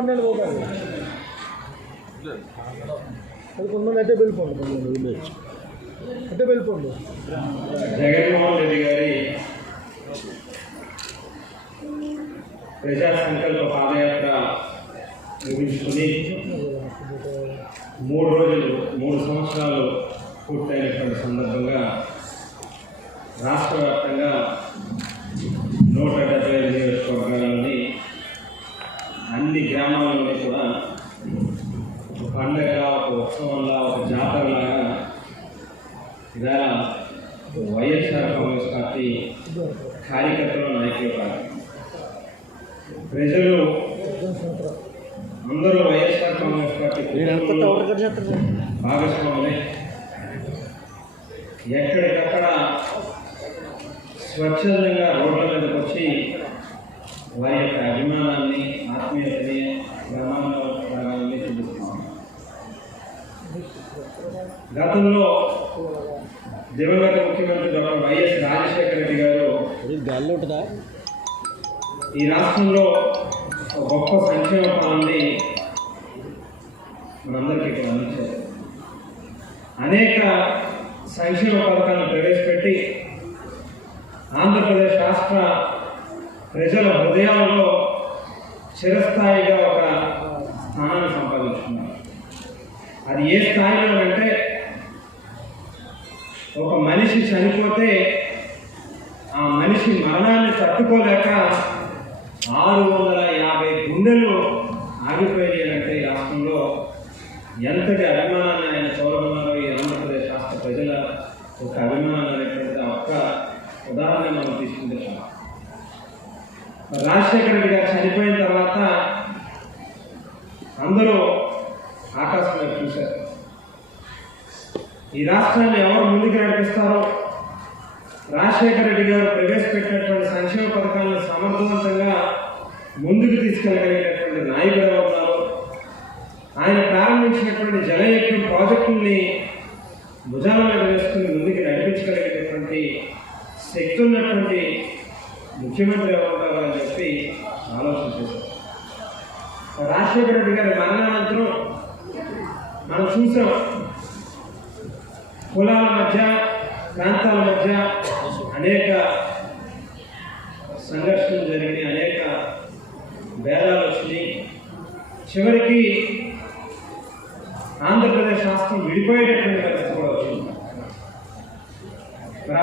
పన్నెండు పోతాడు అది అయితే వెళ్ళిపోండి పన్నెండు విలేజ్ అయితే వెళ్ళిపోండి జగన్మోహన్ రెడ్డి గారి ప్రజా సంకల్ప పాదయాత్ర ముగించుకుని మూడు రోజులు మూడు సంవత్సరాలు పూర్తయినటువంటి సందర్భంగా రాష్ట్ర వ్యాప్తంగా నూట డెబ్బై ఐదు నియోజకవర్గాలని అన్ని గ్రామాలలో కూడా ఒక పండగ ఒక ఉత్సవంలా ఒక జాతరలాగా ఇవాళ వైఎస్ఆర్ పార్టీ కార్యకర్తల నాయకులు ప్రజలు అందరూ వైఎస్ఆర్ కాంగ్రెస్ పార్టీ కుటుంబంలో భాగస్వాములే. ఎక్కడికక్కడ స్వచ్ఛందంగా రోడ్ల మీదకి వచ్చి వారి యొక్క అభిమానాన్ని ఆత్మీయతని గ్రామాల్లో చూపిస్తున్నాం గతంలో దివంగత ముఖ్యమంత్రి డాక్టర్ వైఎస్ రాజశేఖర రెడ్డి గారు ఈ రాష్ట్రంలో గొప్ప సంక్షేమ ఫలాన్ని మనందరికీ ఇక్కడ అందించారు. అనేక సంక్షేమ పథకాలను ప్రవేశపెట్టి ఆంధ్రప్రదేశ్ రాష్ట్ర ప్రజల హృదయాలలో చిరస్థాయిగా ఒక స్థానాన్ని సంపాదించుకున్నారు. అది ఏ స్థాయిలో అంటే ఒక మనిషి చనిపోతే ఆ మనిషి మరణాన్ని తట్టుకోలేక ఆరు వందల యాభై గుండెలు ఆగిపోయాయంటే రాష్ట్రంలో ఎంతటి అభిమానాన్ని ఆయన చూడమన్నారో ఈ ఆంధ్రప్రదేశ్ రాష్ట్ర ప్రజల ఒక అభిమానం అనేటువంటి ఆ ఒక్క ఉదాహరణ మనం తీసుకుంటాం చాలు. రాజశేఖర రెడ్డి గారు చనిపోయిన తర్వాత అందరూ ఆకాశం చూశారు ఈ రాష్ట్రాన్ని ఎవరు ముందుకు నడిపిస్తారో రాజశేఖర రెడ్డి గారు ప్రవేశపెట్టినటువంటి సంక్షేమ పథకాలను సమర్థవంతంగా ముందుకు తీసుకెళ్ళగలిగినటువంటి నాయకుడు ఎవరు ఉన్నారు? ఆయన ప్రారంభించినటువంటి జలయజ్ఞ ప్రాజెక్టుల్ని భుజాల మీద వేసుకుని ముందుకు నడిపించగలిగినటువంటి శక్తి ఉన్నటువంటి ముఖ్యమంత్రి ఎవరు అని చెప్పి ఆలోచన చేశారు. రాజశేఖర రెడ్డి గారి మరణానంతరం మనం చూసాం కులాల మధ్య ప్రాంతాల మధ్య అనేక సంఘర్షణలు జరిగినాయి అనేక భేదాలు వచ్చినాయి. చివరికి ఆంధ్రప్రదేశ్ రాష్ట్రం విడిపోయేటటువంటి పరిస్థితి కూడా వచ్చింది. మరి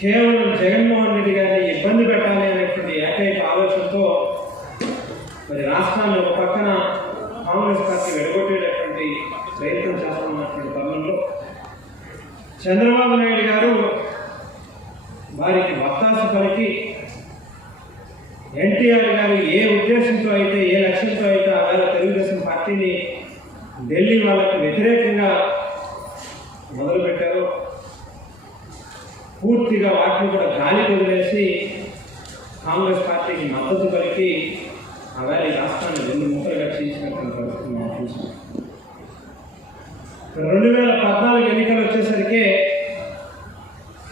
కేవలం జగన్మోహన్ రెడ్డి గారి ఇబ్బంది పెట్టాలి అనేటువంటి ఏకైక ఆలోచనతో మరి రాష్ట్రాన్ని ఒక పక్కన కాంగ్రెస్ పార్టీ వెడగొట్టేటటువంటి ప్రయత్నం చేస్తున్నటువంటి తరుణంలో చంద్రబాబు నాయుడు గారు వారికి వత్తాసు పలికి ఎన్టీఆర్ గారు ఏ ఉద్దేశంతో అయితే ఏ లక్ష్యంతో అయితే ఆవేళ తెలుగుదేశం పార్టీని ఢిల్లీ వాళ్ళకి వ్యతిరేకంగా మొదలుపెట్టారో పూర్తిగా వాటిని కూడా గాలి వదిలేసి కాంగ్రెస్ పార్టీకి మద్దతు పలికి ఆవేళ ఈ రాష్ట్రాన్ని రెండు ముక్కలుగా చేసినటువంటి పరిస్థితి మనం చూసాం రెండు వేల పద్నాలుగు ఎన్నికలు వచ్చేసరికి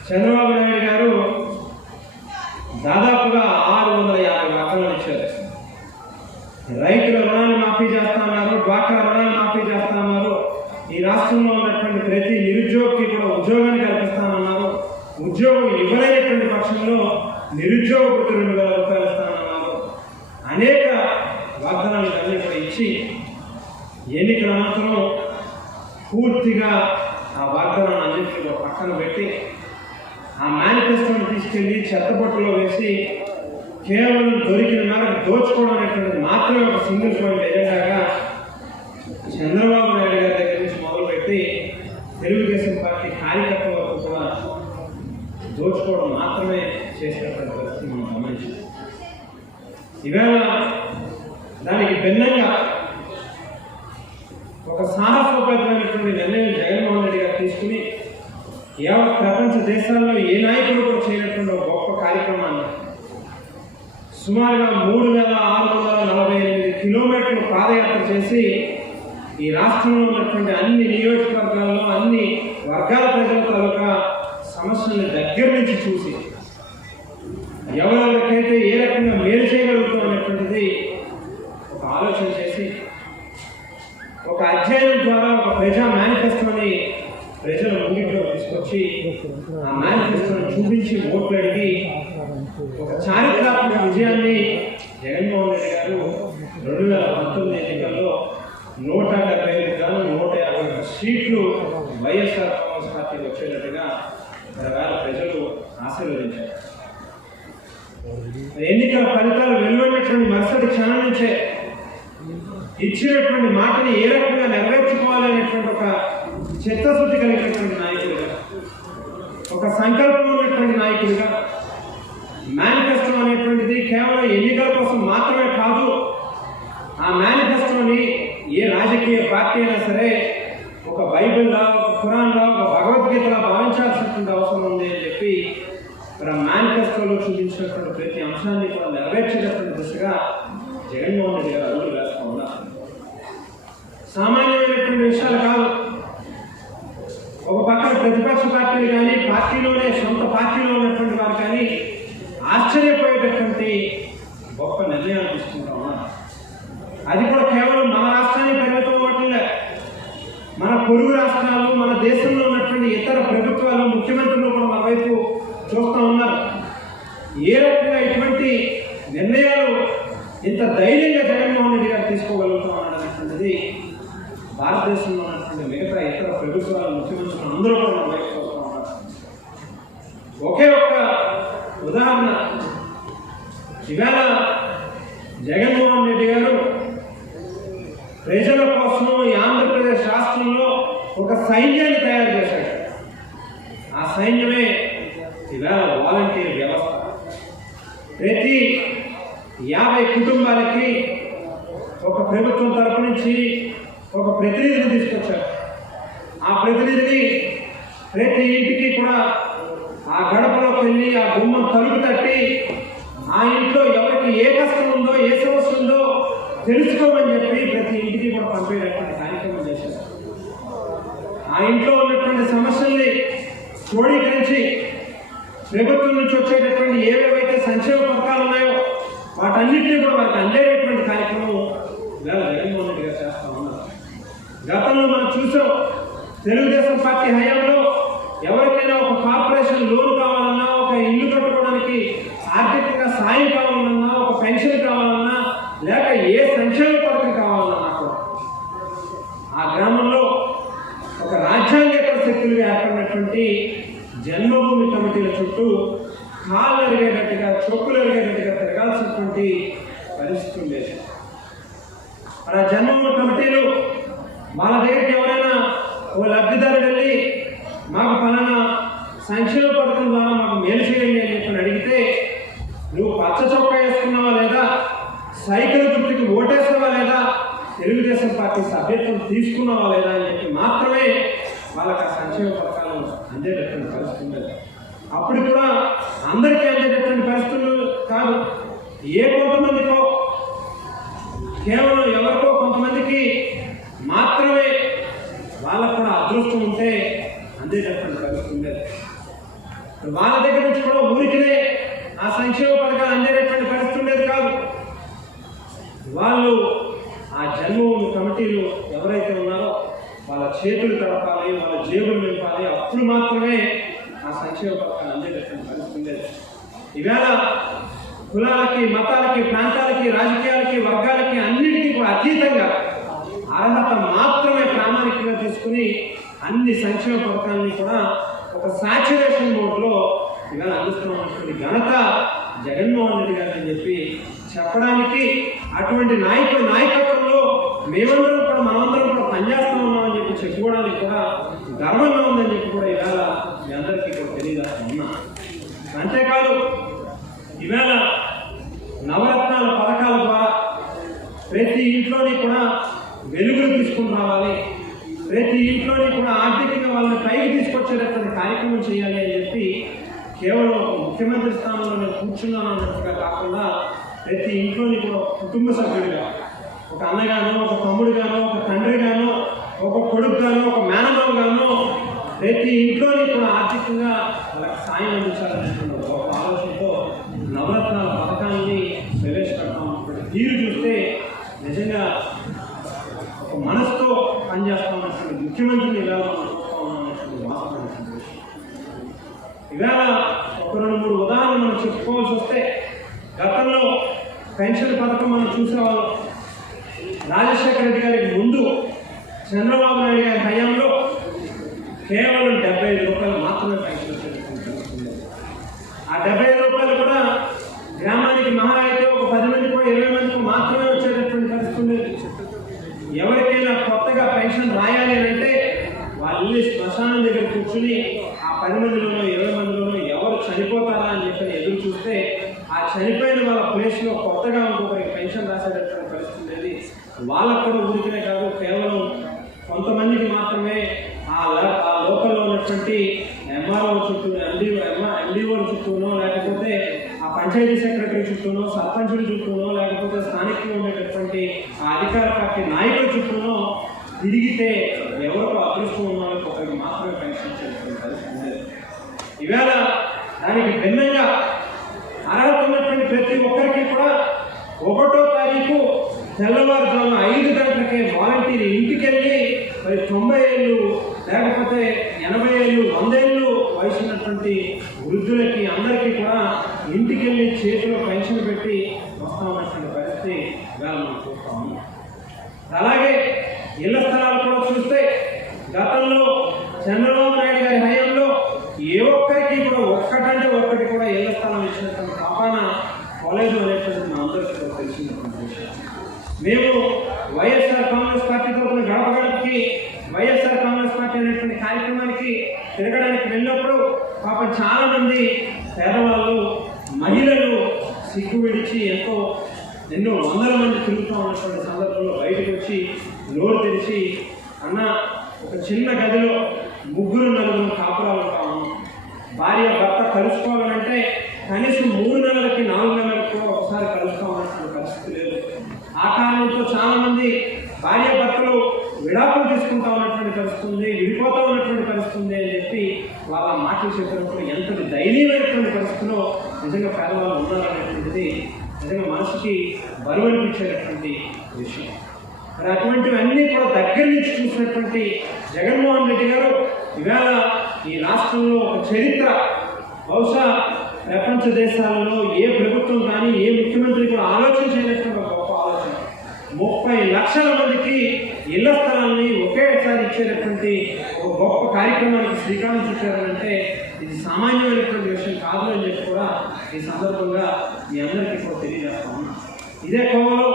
చంద్రబాబు నాయుడు గారు దాదాపుగా ఆరు వందల యాభై వాగ్దానాలు ఇచ్చారు రైతుల రుణాన్ని మాఫీ చేస్తున్నారు డ్వాక్రా రుణాన్ని మాఫీ చేస్తున్నారు ఈ రాష్ట్రంలో ఉన్నటువంటి ప్రతి నిరుద్యోగికి కూడా ఉద్యోగాన్ని కల్పిస్తానన్నారు ఉద్యోగం ఇవ్వలేనటువంటి పక్షంలో నిరుద్యోగ వృత్తి రెండు వేల రూపాయలు ఇస్తానన్నారు అనేక వాగ్దానాలు అన్ని కూడా ఇచ్చి ఎన్నికల అనంతరం పూర్తిగా ఆ వాగ్దానాన్ని అన్నింటినీ ఒక పక్కన పెట్టి ఆ మేనిఫెస్టోని తీసుకెళ్ళి చెత్తబొట్టులో వేసి కేవలం దొరికిన మేరకు దోచుకోవడం అనేటువంటిది మాత్రమే ఒక సింగిల్ పాయింట్ ఎజెండాగా చంద్రబాబు నాయుడు గారి దగ్గర నుంచి మొదలుపెట్టి తెలుగుదేశం పార్టీ కార్యకర్తల వరకు కూడా దోచుకోవడం మాత్రమే చేసినటువంటి పరిస్థితి మనం గమనించాం. ఈవేళ దానికి భిన్నంగా ఒక సాహసోపేతమైనటువంటి నిర్ణయం జగన్మోహన్ రెడ్డి గారు తీసుకుని యావత్ ప్రపంచ దేశాల్లో ఏ నాయకుడు కూడా చేయనటువంటి ఒక గొప్ప కార్యక్రమాన్ని సుమారుగా మూడు వేల ఆరు వందల నలభై ఎనిమిది కిలోమీటర్లు పాదయాత్ర చేసి ఈ రాష్ట్రంలో ఉన్నటువంటి అన్ని నియోజకవర్గాల్లో అన్ని వర్గాల ప్రజల తాలూకా సమస్యల్ని దగ్గర నుంచి చూసి ఎవరెవరికైతే ఏ రకంగా మేలు చేయగలుగుతాం అనేటువంటిది ఒక ఆలోచన చేసి ఒక అధ్యయనం ద్వారా ఒక ప్రజా మేనిఫెస్టోని ప్రజలు ముంగిట్లో తీసుకొచ్చి ఆ మేనిఫెస్టోని చూపించి ఓట్లు అడిగి ఒక చారిత్రాత్మక విజయాన్ని జగన్మోహన్ రెడ్డి గారు రెండు వేల పంతొమ్మిది ఎన్నికల్లో నూట డెబ్బై ఐదు గాను నూట యాభై సీట్లు వైఎస్ఆర్ కాంగ్రెస్ పార్టీకి వచ్చేటట్టుగా వేల ప్రజలు ఆశీర్వదించారు. ఎన్నికల ఫలితాలు వెలువడినటువంటి మరుసటి క్షణం నుంచే ఇచ్చినటువంటి మాటని ఏ రకంగా నెరవేర్చుకోవాలనేటువంటి ఒక చిత్తశుద్ధి కలిగినటువంటి నాయకుడిగా ఒక సంకల్పం ఉన్నటువంటి నాయకుడిగా మేనిఫెస్టో అనేటువంటిది కేవలం ఎన్నికల కోసం మాత్రమే కాదు ఆ మేనిఫెస్టోని ఏ రాజకీయ పార్టీ అయినా సరే ఒక బైబిల్లా ఒక ఖురాన్లా ఒక భగవద్గీతలా భావించాల్సినటువంటి అవసరం ఉంది అని చెప్పి మరి ఆ మేనిఫెస్టోలో చూపించినటువంటి ప్రతి అంశాన్ని కూడా నెరవేర్చేటటువంటి దిశగా జగన్మోహన్ రెడ్డి గారు అడుగులు వేస్తూ ఉన్నారు. సామాన్యమైనటువంటి విషయాలు కాదు. ఒక పక్కన ప్రతిపక్ష పార్టీలు కానీ పార్టీలోనే సొంత పార్టీలో ఉన్నటువంటి వారు కానీ ఆశ్చర్యపోయేటటువంటి గొప్ప నిర్ణయాలు తీసుకుంటా ఉన్నారు అది కూడా కేవలం మన రాష్ట్రానికి పరిమితం అవ్వట్లే. మన పొరుగు రాష్ట్రాలు మన దేశంలో ఉన్నటువంటి ఇతర ప్రభుత్వాలు ముఖ్యమంత్రులు కూడా మన వైపు చూస్తూ ఉన్నారు. ఏ రకంగా ఇటువంటి నిర్ణయాలు ఇంత ధైర్యంగా జగన్మోహన్ రెడ్డి గారు తీసుకోగలుగుతా ఉన్నారనేటువంటిది భారతదేశంలో అంటే మిగతా ఇతర ప్రభుత్వాల ముఖ్యమంత్రులు అందరూ కూడా మన ఒకే ఒక్క ఉదాహరణ. ఇవాళ జగన్మోహన్ రెడ్డి గారు ప్రజల కోసం ఈ ఆంధ్రప్రదేశ్ రాష్ట్రంలో ఒక సైన్యాన్ని తయారు చేశాడు. ఆ సైన్యమే ఇవాళ వాలంటీర్ వ్యవస్థ. ప్రతి యాభై కుటుంబాలకి ఒక ప్రభుత్వం తరపు నుంచి ఒక ప్రతినిధిని తీసుకొచ్చారు. ఆ ప్రతినిధిని ప్రతి ఇంటికి కూడా ఆ గడపలోకి వెళ్ళి ఆ గుమ్మం తలుపు తట్టి ఆ ఇంట్లో ఎవరికి ఏ కష్టం ఉందో ఏ సమస్య ఉందో తెలుసుకోమని చెప్పి ప్రతి ఇంటికి కూడా పంపేటటువంటి కార్యక్రమం చేశారు. ఆ ఇంట్లో ఉన్నటువంటి సమస్యల్ని క్రోడీకరించి ప్రభుత్వం నుంచి వచ్చేటటువంటి ఏవేవైతే సంక్షేమ పథకాలు ఉన్నాయో వాటన్నిటిని కూడా వారికి అందేటటువంటి కార్యక్రమం ఇలా జగన్మోహన్ రెడ్డి గారు గతంలో మనం చూసాం తెలుగుదేశం పార్టీ హయాంలో ఎవరికైనా ఒక కార్పొరేషన్ లోన్ కావాలన్నా ఒక ఇల్లు కట్టుకోవడానికి ఆర్థికంగా సాయం కావాలన్నా ఒక పెన్షన్ కావాలన్నా లేక ఏ సంక్షేమ పథకం కావాలన్నా కూడా ఆ గ్రామంలో ఒక రాజ్యాంగేతర శక్తులు ఏర్పడినటువంటి జన్మభూమి కమిటీల చుట్టూ కాళ్ళు ఎరిగేటట్టుగా చొక్కులు ఎరిగేటట్టుగా తిరగాల్సినటువంటి పరిస్థితి ఉండేది. ఆ జన్మభూమి కమిటీలు మన దగ్గరికి ఎవరైనా ఓ లబ్ధిదారుడు వెళ్ళి మాకు పలానా సంక్షేమ పథకం ద్వారా మాకు మేలు చేయండి అని చెప్పి అడిగితే నువ్వు పచ్చ చొక్కా వేసుకున్నావా లేదా? సైకిల్ గుర్తుకి ఓటేస్తావా లేదా? తెలుగుదేశం పార్టీ సభ్యత్వం తీసుకున్నావా లేదా? అని చెప్పి మాత్రమే వాళ్ళకి ఆ సంక్షేమ పథకాలు అందేటటువంటి పరిస్థితి అప్పుడు కూడా అందరికీ అందేటటువంటి పరిస్థితులు కాదు. ఏ కొంతమందికో కేవలం ఎవరికో కొంతమందికి మాత్రమే వాళ్ళకు కూడా అదృష్టం ఉంటే అందేటటువంటి పరిస్థితి ఉండేది. వాళ్ళ దగ్గర నుంచి కూడా ఊరికినే ఆ సంక్షేమ పథకాలు అందేటటువంటి పరిస్థితి ఉండేది కాదు. వాళ్ళు ఆ జన్మభూమి కమిటీలు ఎవరైతే ఉన్నారో వాళ్ళ చేతులు తడపాలి వాళ్ళ జేబులు నింపాలి అప్పుడు మాత్రమే ఆ సంక్షేమ పథకాలు అందేటటువంటి పరిస్థితి ఉండేది. ఈవేళ కులాలకి మతాలకి ప్రాంతాలకి రాజకీయాలకి వర్గాలకి అన్నిటికీ కూడా అతీతంగా అర్హత మాత్రమే ప్రామాణికంగా తీసుకుని అన్ని సంక్షేమ పథకాలని కూడా ఒక సాచురేషన్ మోడ్లో ఇవాళ అందిస్తున్నటువంటి ఘనత జగన్మోహన్ రెడ్డి గారు అని చెప్పి చెప్పడానికి అటువంటి నాయకుల నాయకత్వంలో మేమందరం కూడా మనమందరం కూడా పనిచేస్తూ ఉన్నామని చెప్పి చెప్పుకోవడానికి కూడా గర్వంగా ఉందని చెప్పి కూడా ఇవాళ మీ అందరికీ కూడా తెలియజేస్తున్నా. అంతేకాదు ఇవాళ నవరత్నాల పథకాల ద్వారా ప్రతి ఇంట్లోని కూడా వెలుగులు తీసుకుని రావాలి. ప్రతి ఇంట్లోని కూడా ఆర్థికంగా వాళ్ళని పైకి తీసుకొచ్చేటటువంటి కార్యక్రమం చేయాలి అని చెప్పి కేవలం ముఖ్యమంత్రి స్థానంలో నేను కూర్చున్నాను అన్నట్టుగా కాకుండా ప్రతి ఇంట్లోని కూడా కుటుంబ సభ్యుడిగా ఒక అన్నగానో ఒక తమ్ముడుగానో ఒక తండ్రిగానో ఒక కొడుకుగానో ఒక మేనమావగానో ప్రతి ఇంట్లోని కూడా ఆర్థికంగా వాళ్ళకి సాయం అందించాలనేటువంటి ఒక ఆలోచనతో నవరత్నాల మనసుతో ముఖ్యమంత్రిని ఎలా ఇవాళ ఒక రెండు మూడు ఉదాహరణలు మనం చెప్పుకోవాల్సి వస్తే గతంలో పెన్షన్ పథకం మనం చూసేవాళ్ళం రాజశేఖర రెడ్డి గారికి ముందు చంద్రబాబు నాయుడు గారి హయాంలో కేవలం డెబ్బై ఐదు రూపాయలు మాత్రమే పెన్షన్ ఆ డెబ్బై ఐదు రూపాయలు కూడా గ్రామానికి మహా అయితే ఒక పది మందికో ఇరవై మందికో మాత్రమే వచ్చేటటువంటి పరిస్థితి ఉండేది ఎవరికైనా కొత్తగా పెన్షన్ రాయాలి అని అంటే వాళ్ళు వెళ్ళి శ్మశానం దగ్గర కూర్చుని ఆ పది మందిలోనో ఇరవై మందిలోనో ఎవరు చనిపోతారా అని చెప్పి ఎదురు చూస్తే ఆ చనిపోయిన వాళ్ళ కొత్తగా ఇంకొకరికి పెన్షన్ రాసేటటువంటి పరిస్థితి ఉండేది వాళ్ళకు కూడా ఊరికనే కాదు కేవలం కొంతమందికి మాత్రమే ఆ ఆ లోకల్లో ఉన్నటువంటి ఎంఆర్ఓ చుట్టూ ఎండి ఎండిఓ చుట్టూనో లేకపోతే ఆ పంచాయతీ సెక్రటరీ చుట్టూనో సర్పంచుల చుట్టూనో లేకపోతే స్థానికంగా ఉండేటటువంటి ఆ అధికార పార్టీ నాయకుల చుట్టూనో తిరిగితే ఎవరికి అదృష్టం ఉన్న వాళ్ళకి ఒకరికి మాత్రమే పెన్షన్ ఇచ్చేటువంటి పరిస్థితి ఉండేది. దానికి భిన్నంగా అర్హత ఉన్నటువంటి ప్రతి ఒక్కరికి కూడా ఒకటో తారీఖు తెల్లవారుజామున ఐదు గంటలకే వాలంటీర్ ఇంటికి వెళ్ళి మరి తొంభై ఏళ్ళు లేకపోతే ఎనభై ఏళ్ళు వంద ఏళ్ళు వయసు ఉన్నటువంటి వృద్ధులకి అందరికీ కూడా ఇంటికి వెళ్ళి చేతిలో పెన్షన్ పెట్టి వస్తామన్నటువంటి పరిస్థితి ఇవాళ మనం చూస్తా. ఉన్నాం అలాగే ఇళ్ళ స్థలాలు కూడా చూస్తే గతంలో చంద్రబాబు నాయుడు గారి హయాంలో ఏ ఒక్కరికి కూడా ఒక్కటంటే ఒక్కటి కూడా ఇళ్ళ స్థలం ఇచ్చినటువంటి పాపాన కాలేజ్ అనేటువంటి మా అందరికీ తెలిసినటువంటి విషయం. మేము వైఎస్ఆర్ కాంగ్రెస్ పార్టీ తరఫున గడపడానికి వైఎస్ఆర్ కాంగ్రెస్ పార్టీ అనేటువంటి కార్యక్రమానికి తిరగడానికి వెళ్ళినప్పుడు పాపం చాలామంది పేదవాళ్ళు మహిళలు సిగ్గు విడిచి ఎంతో ఎన్నో వందల మంది తిరుగుతూ ఉన్నటువంటి సందర్భంలో బయటకు వచ్చి నోరు తెరిచి అన్న ఒక చిన్న గదిలో ముగ్గురు నలుగురు కాపురాలు ఉంటాము. భార్య భర్త కలుసుకోవాలంటే కనీసం మూడు నెలలకి నాలుగు నెలలకు ఒకసారి కలుసుకోవాల్సిన పరిస్థితి లేదు. ఆ కారణంతో చాలా మంది భార్య భర్తలు విడాకులు తీసుకుంటా ఉన్నటువంటి పరిస్థితి ఉంది విడిపోతా ఉన్నటువంటి పరిస్థితి ఉంది అని చెప్పి వాళ్ళ మాటలు చెప్పినప్పుడు ఎంత దయనీయమైనటువంటి పరిస్థితిలో నిజంగా పేదవాళ్ళు ఉన్నారనేటువంటిది నిజంగా మనసుకి బరువు అనిపించేటటువంటి విషయం. మరి అటువంటివన్నీ కూడా దగ్గర నుంచి చూసినటువంటి జగన్మోహన్ రెడ్డి గారు ఇవాళ ఈ రాష్ట్రంలో ఒక చరిత్ర. బహుశా ప్రపంచ దేశాలలో ఏ ప్రభుత్వం కానీ ఏ ముఖ్యమంత్రి కూడా ఆలోచన చేయనటువంటి గొప్ప ఆలోచన. ముప్పై లక్షల మందికి ఇళ్ళ స్థలాన్ని ఒకేసారి ఇచ్చేటటువంటి ఒక గొప్ప కార్యక్రమానికి శ్రీకారం చుట్టారంటే ఇది సామాన్యమైనటువంటి విషయం కాదు అని చెప్పి కూడా ఈ సందర్భంగా మీ అందరికీ కూడా తెలియజేస్తా ఇదే కోవలో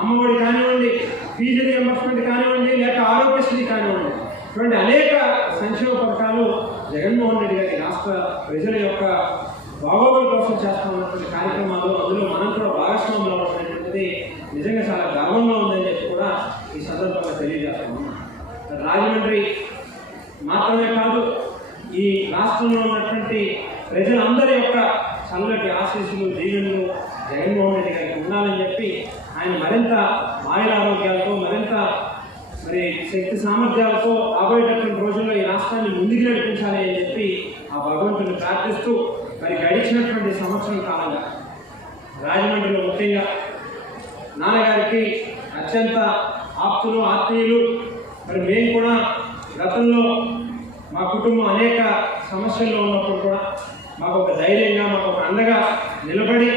అమ్మఒడి కానివ్వండి ఫీజు రియంబర్స్మెంట్ కానివ్వండి లేక ఆరోగ్యశ్రీ కానివ్వండి ఇటువంటి అనేక సంక్షేమ పథకాలు జగన్మోహన్ రెడ్డి గారి రాష్ట్ర ప్రజల యొక్క బాగోగుల కోసం చేస్తున్నటువంటి కార్యక్రమాలు అందులో మనం కూడా భాగస్వాములు అవ్వడం నిజంగా చాలా గర్వంగా ఉందని చెప్పి కూడా ఈ సందర్భంగా తెలియజేస్తున్నాం. రాజమండ్రి మాత్రమే కాదు ఈ రాష్ట్రంలో ఉన్నటువంటి ప్రజలందరి యొక్క చల్లటి ఆశీస్సులు దీవెనలు జగన్మోహన్ రెడ్డి గారికి ఉండాలని చెప్పి ఆయన మరింత మాయల ఆరోగ్యాలతో మరింత మరి శక్తి సామర్థ్యాలతో రాబోయేటటువంటి రోజుల్లో ఈ రాష్ట్రాన్ని ముందుకు నడిపించాలి అని చెప్పి ఆ భగవంతుని ప్రార్థిస్తూ గడిచినటువంటి సంవత్సరం కాలంగా రాజమండ్రిలో ముఖ్యంగా నాన్నగారికి అత్యంత ఆప్తులు ఆత్మీయులు. మరి మేము కూడా గతంలో మా కుటుంబం అనేక సమస్యల్లో ఉన్నప్పుడు కూడా మాకు ఒక ధైర్యంగా మాకు ఒక అండగా నిలబడి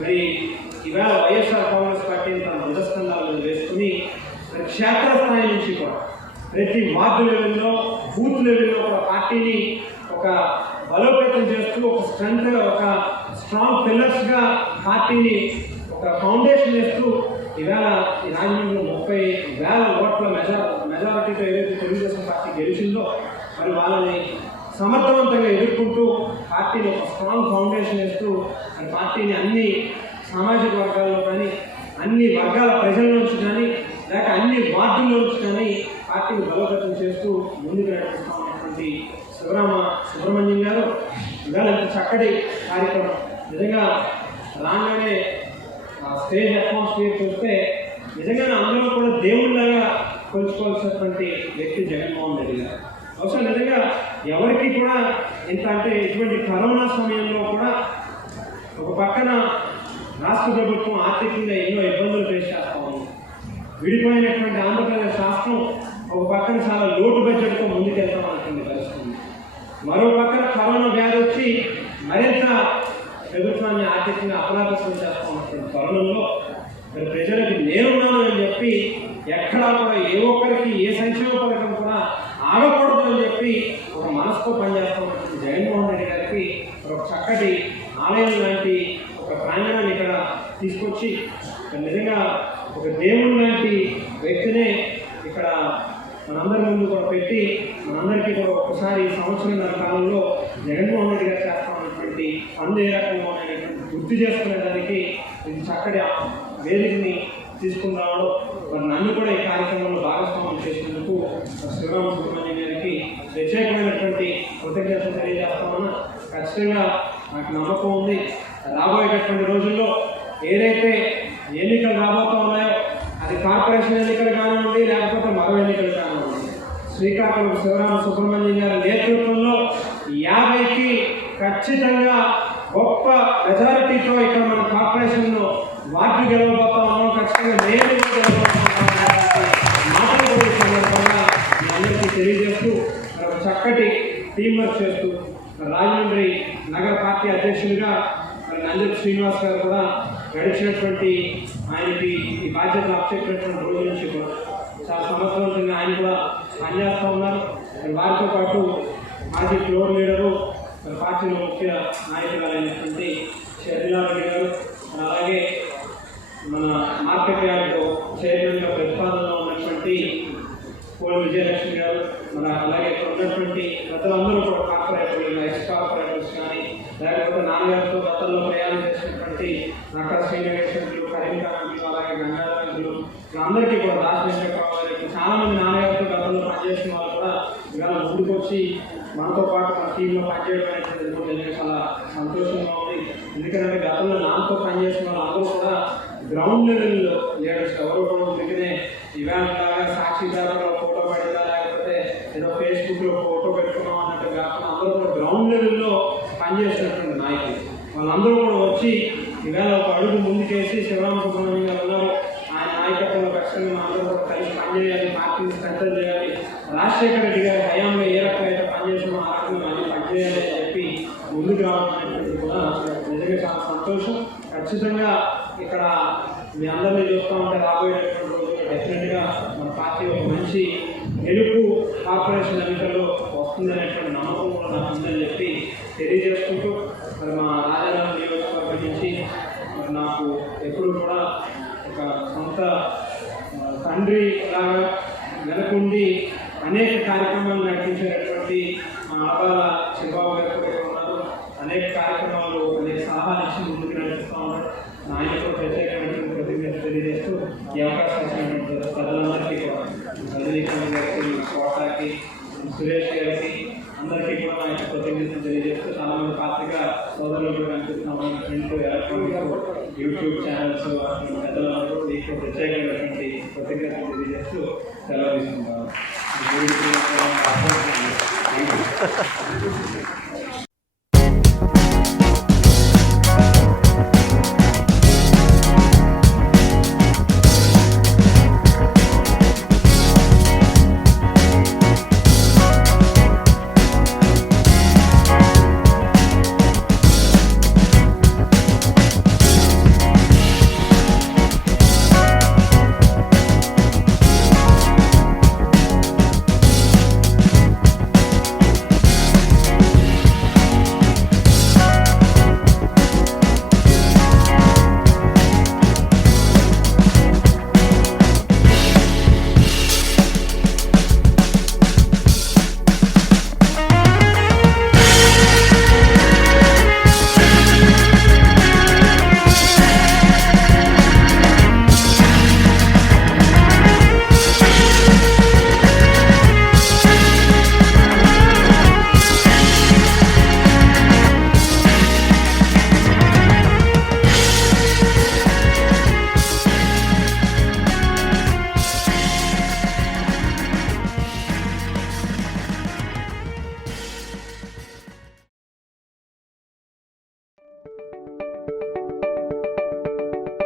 మరి ఇవాళ వైఎస్ఆర్ కాంగ్రెస్ పార్టీని తన బుధస్కంధాల వేసుకుని మరి క్షేత్రస్థాయి నుంచి కూడా ప్రతి వార్డు లెవెల్లో బూత్ లెవెల్లో ఒక పార్టీని ఒక బలోపేతం చేస్తూ ఒక స్ట్రెంత్ ఒక స్ట్రాంగ్ పిల్లర్స్గా పార్టీని ఒక ఫౌండేషన్ వేస్తూ ఇవాళ ఈ రాజమండ్రిలో ముప్పై వేల ఓట్ల మెజార్ మెజారిటీతో ఏదైతే తెలుగుదేశం పార్టీ గెలిచిందో మరి వాళ్ళని సమర్థవంతంగా ఎదుర్కొంటూ పార్టీని ఒక స్ట్రాంగ్ ఫౌండేషన్ వేస్తూ మరి పార్టీని అన్ని సామాజిక వర్గాల్లో కానీ అన్ని వర్గాల ప్రజల నుంచి కానీ లేక అన్ని వార్డుల నుంచి కానీ పార్టీని బలోపేతం చేస్తూ ముందుకు నడిపిస్తా ఉన్నటువంటి శివరామ సుబ్రహ్మణ్యం గారు ఇవాళ చక్కటి కార్యక్రమం. నిజంగా రాగానే ఆ స్టేజ్ అట్మాస్ఫియర్ చూస్తే నిజంగా అందరూ కూడా దేవుళ్ళగా కొలుచుకోవాల్సినటువంటి వ్యక్తి జగన్మోహన్ రెడ్డి గారు. బహుశా నిజంగా ఎవరికి కూడా ఇంత అంటే ఇటువంటి కరోనా సమయంలో కూడా ఒక పక్కన రాష్ట్ర ప్రభుత్వం ఆర్థికంగా ఎన్నో ఇబ్బందులు ఫేస్ చేస్తా ఉంది. విడిపోయినటువంటి ఆంధ్రప్రదేశ్ రాష్ట్రం ఒక పక్కన చాలా లోటు బడ్జెట్తో ముందుకెళ్తాం అనుకుంది పరిస్థితి మరో పక్కన కరోనా వ్యాధి వచ్చి మరింత ప్రభుత్వాన్ని ఆర్థికంగా అపరాధం చేస్తున్నటువంటి తరుణంలో మరి ప్రజలకు నేనున్నాను అని చెప్పి ఎక్కడా కూడా ఏ ఒక్కరికి ఏ సంక్షేమ పథకం కూడా ఆగకూడదు అని చెప్పి ఒక మనసుతో పనిచేస్తున్నటువంటి జగన్మోహన్ రెడ్డి గారికి ఒక చక్కటి ఆలయం లాంటి ఒక ప్రాంగణాన్ని ఇక్కడ తీసుకొచ్చి నిజంగా ఒక దేవుడు లాంటి వ్యక్తినే ఇక్కడ మనందరి ముందు కూడా పెట్టి మనందరికీ కూడా ఒకసారి సంవత్సరం కాలంలో జగన్మోహన్ రెడ్డి గారు చేస్తా ఉన్నటువంటి పనులు ఏ రకంగా గుర్తు చేసుకునేదానికి ఇది చక్కటి వేదికని తీసుకుని మరి నన్ను కూడా ఈ కార్యక్రమంలో భాగస్వామ్యం చేసినందుకు శ్రీరామ సుబ్రహ్మణ్యం గారికి ప్రత్యేకమైనటువంటి కృతజ్ఞతలు తెలియజేస్తామన్నా ఖచ్చితంగా నాకు నమ్మకం ఉంది. రాబోయేటటువంటి రోజుల్లో ఏదైతే ఎన్నికలు రాబోతా ఉన్నాయో అది కార్పొరేషన్ ఎన్నికలు కానివ్వండి లేకపోతే మరో ఎన్నికలు కానివ్వండి శ్రీకాకుళం శివరామ సుబ్రహ్మణ్యం గారి నేతృత్వంలో యాభైకి ఖచ్చితంగా గొప్ప మెజారిటీతో ఇక్కడ మన కార్పొరేషన్ వార్డు గెలవబోతామో ఖచ్చితంగా నేను సందర్భంగా అందరికీ తెలియజేస్తూ చక్కటి టీం వర్క్ చేస్తూ రాజమండ్రి నగర పార్టీ అధ్యక్షులుగా మరి నందరి శ్రీనివాస్ గారు కూడా గడిచినటువంటి ఆయనకి ఈ బాధ్యతలు అప్పచెప్పినటువంటి రోజు నుంచి కూడా చాలా సంవత్సరం ఆయన కూడా పనిచేస్తూ ఉన్నారు. మరి వారితో పాటు మాజీ ఫ్లోర్ లీడరు మరి పార్టీలో ముఖ్య నాయకురాలైనటువంటి షర్మిలారెడ్డి గారు అలాగే మన మార్కెట్ యార్డ్ చైర్మన్గా ప్రతిపాదనలో ఉన్నటువంటి కోడి విజయలక్ష్మి గారు మన అలాగే ఇక్కడ ఉన్నటువంటి పెద్దలందరూ కూడా కార్పొరేటర్లు ఎక్స్ కార్పొరేటర్స్ కానీ లేకపోతే నాన్నగారితో గతంలో ప్రయాణం చేసినటువంటి నక్క శ్రీనివేశ్వరులు కరీంకాంతులు అలాగే గంగాధరులు అందరికీ కూడా దాచిపెట్టుకోవాలి గారికి చాలా మంది నాన్నగారితో గతంలో పనిచేసిన వాళ్ళు కూడా ఇవాళ ముందుకు వచ్చి మనతో పాటు మన టీంలో పనిచేయడం అనేటువంటిది కూడా చాలా సంతోషంగా ఉంది. ఎందుకంటే గతంలో నాతో పనిచేసిన వాళ్ళందరూ కూడా గ్రౌండ్ లెవెల్ లీడర్స్ ఎవరు కూడా అందుకనే ఇవాళ లాగా సాక్షిదారులో ఫోటో పెడతా లేకపోతే ఏదో ఫేస్బుక్లో ఫోటో పెట్టుకున్నాం అన్నట్టు కాకుండా అందరూ కూడా గ్రౌండ్ లెవెల్లో పనిచేసినటువంటి నాయకులు. వాళ్ళందరూ కూడా వచ్చి ఇవాళ ఒక అడుగు ముందుకేసి శివరామ సుబ్రహ్మణ్యం గారు ఉన్నారు. నాయకత్వంలో ఖచ్చితంగా మా అందరూ కూడా కలిసి పనిచేయాలి పార్టీని కంట్రోల్ చేయాలి. రాజశేఖర రెడ్డి గారి హయాంలో ఏ రకంగా అయితే పనిచేసామో ఆ రకంగా మళ్ళీ పనిచేయాలి అని చెప్పి ముందుకు రావడం అనేటువంటిది కూడా నిజంగా చాలా సంతోషం. ఖచ్చితంగా ఇక్కడ మీ అందరినీ చూస్తూ ఉంటే రాబోయేటటువంటి రోజుల్లో డెఫినెట్గా మన పార్టీ ఒక మంచి గెలుపు కార్పొరేషన్ ఎన్నికల్లో వస్తుందనేటువంటి నమ్మకం కూడా నాకు ఉందని చెప్పి తెలియజేసుకుంటూ మరి మా రాజధాని నియోజకవర్గం నుంచి మరి నాకు ఎప్పుడు కూడా ఒక సొంత తండ్రి లాగా వెనకుండి అనేక కార్యక్రమాలు నడిపించేటటువంటి మా అబ్బాల శివబాబు గారు కూడా ఉన్నారు. అనేక కార్యక్రమాలు అనేక సలహాలు ఇచ్చి ముందుకు నడిపిస్తూ ఉన్నారు. ఆయనతో ప్రత్యేకమైనటువంటి ప్రతిజ్ఞత తెలియజేస్తూ ఈ అవకాశం ఇచ్చినటువంటి ప్రజలందరికీ కూడా రజనీకాంత్ గారికి కోటాకి సురేష్ గారికి అందరికీ కూడా నా యొక్క కృతజ్ఞతలు తెలియజేస్తూ చాలా మంది పాత్రిక సోదరులు కూడా కనిపిస్తున్నాం ప్రింట్ ఎలక్ట్రానిక్ యూట్యూబ్ ఛానల్స్ పెద్దలందరూ మీకు ప్రత్యేకమైనటువంటి కృతజ్ఞతలు తెలియజేస్తూ సెలవు తీసుకుంటాను